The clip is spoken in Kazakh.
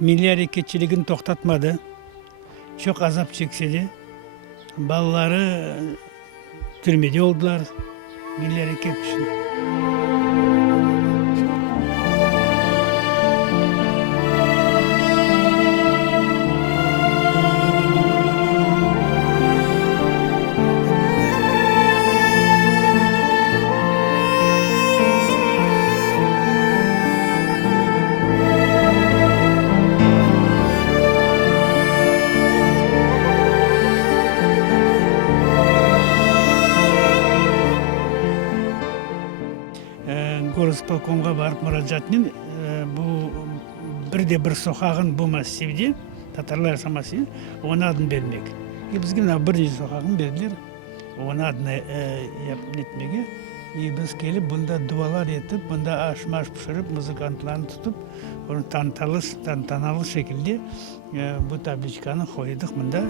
Milli hareketçiliğini toxtatmadı. Çok azap çekse de balları türmede oldular milli hareket için. Горосполкомға барып мұраджатмен бұл бір соқағын бұл массивде татарлар самасы оның адын бермек. Бізге мына бірнеше соқағын берділер, оның адын нетмеге. Біз келіп бұнда дуалар етіп, бұнда аш-маш пішіріп, музыкантларын тұтып, оны тантаналы шекілде бұл табличканы қойдық мұнда.